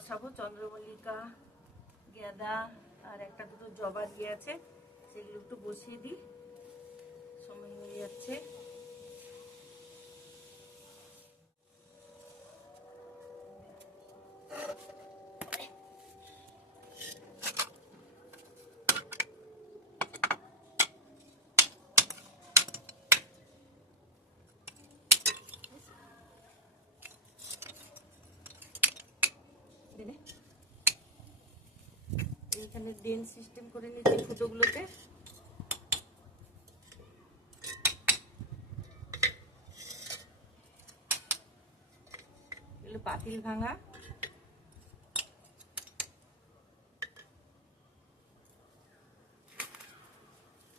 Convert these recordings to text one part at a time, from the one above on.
বসাবো। চন্দ্রমল্লিকা, গাঁদা আর একটা দুটো জবা দিয়ে আছে, সেগুলো একটু বসিয়ে দিই, সময় হয়ে যাচ্ছে। এখানে ড্রেন সিস্টেম করে নিচ্ছি ফুটোগুলোতে। এগুলো পাতিল ভাঙা,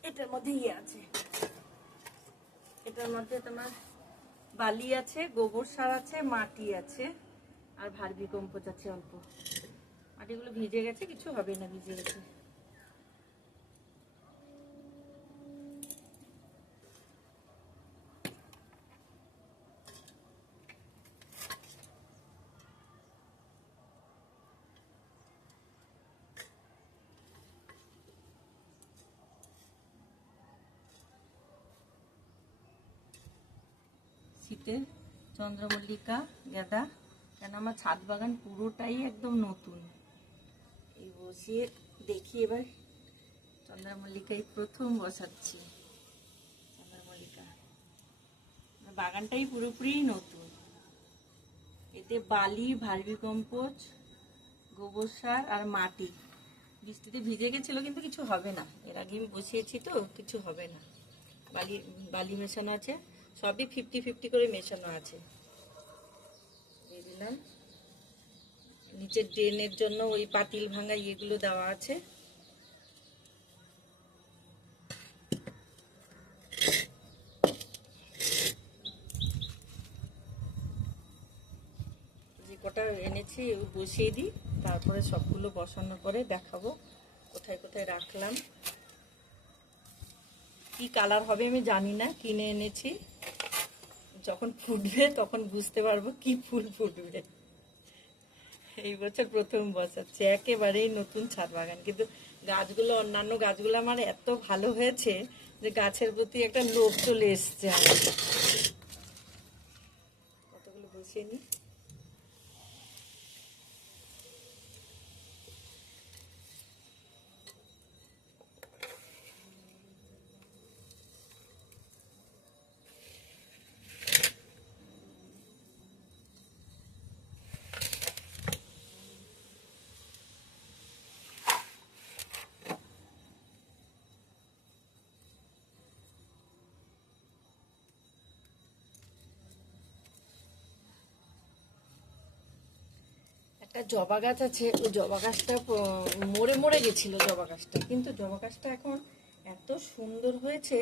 এটার মধ্যে ইয়ে আছে, এটার মধ্যে তোমার বালি আছে, গোবর সার আছে, মাটি আছে আর ভার্মি কম্পোস্ট আছে অল্প। মাটিগুলো ভিজে গেছে, কিছু হবে না, ভিজে গেছে। শীতের চন্দ্রমল্লিকা, গাঁদা, কেন আমার ছাদ বাগান পুরোটাই একদম নতুন। এই বসিয়ে দেখি এবার চন্দ্রমল্লিকাই প্রথম বসাচ্ছি। চন্দ্রমল্লিকা বাগানটাই পুরোপুরি নতুন। এতে বালি, ভার্মি কম্পোস্ট, গোবর সার আর মাটি। বৃষ্টিতে ভিজে গেছিল কিন্তু কিছু হবে না, এর আগে আমি বসিয়েছি তো, কিছু হবে না। বালি বালি মেশানো আছে, সবই 50-50 করে মেশানো আছে। দিয়ে দিলাম। নিচের ড্রেনের জন্য ওই পাতিল ভাঙা ইয়েগুলো দেওয়া আছে। যে কটা এনেছি বসিয়ে দিই, তারপরে সবগুলো বসানোর পরে দেখাবো কোথায় কোথায় রাখলাম। কি কালার হবে আমি জানি না, কিনে এনেছি, যখন ফুটবে তখন বুঝতে পারবো কি ফুল ফুটবে। এই বছর প্রথম বসাচ্ছি, একেবারেই নতুন ছাদ বাগান, কিন্তু গাছগুলো, অন্যান্য গাছগুলো আমার এত ভালো হয়েছে যে গাছের প্রতি একটা লোভ চলে এসছে আমার। কতগুলো বসিয়ে নিই। একটা জবা গাছ আছে, ওই জবা গাছটা মরে মরে গেছিল জবা গাছটা, কিন্তু জবা গাছটা এখন এত সুন্দর হয়েছে,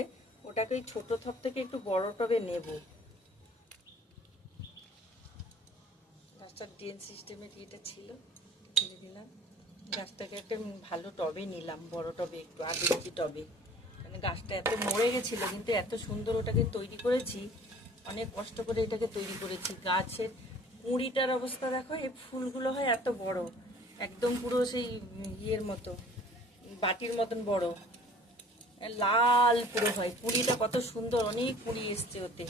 ওটাকে ওই ছোট থপ থেকে একটু বড় টবে নেব। গাছটার ড্রেন সিস্টেমের ইয়েটা ছিল, দিয়ে দিলাম। গাছটাকে একটা ভালো টবে নিলাম, বড় টবে, একটু 8 ইঞ্চি টবে। মানে গাছটা এত মরে গেছিল, কিন্তু এত সুন্দর ওটাকে তৈরি করেছি, অনেক কষ্ট করে এটাকে তৈরি করেছি। গাছের কুঁড়িটার অবস্থা দেখো, এই ফুলগুলো হয় এত বড়, একদম পুরো সেই ইয়ের মতো, বাটির মতন বড়, লাল পুরো হয়। কুঁড়িটা কত সুন্দর, অনেক কুঁড়ি এসছে ওতে।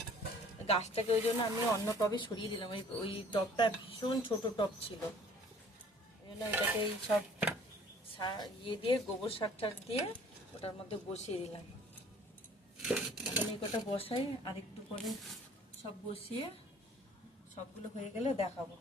গাছটাকে ওই জন্য আমি অন্য টবে সরিয়ে দিলাম, ওই টবটা ভীষণ ছোট টব ছিল, ওই জন্য ওটাকে এই সব ইয়ে দিয়ে, গোবর সার টার দিয়ে ওটার মধ্যে বসিয়ে দিলাম। এখন এই কটা বসাই, আর একটু পরে সব বসিয়ে সবগুলো হয়ে গেলে দেখাবো।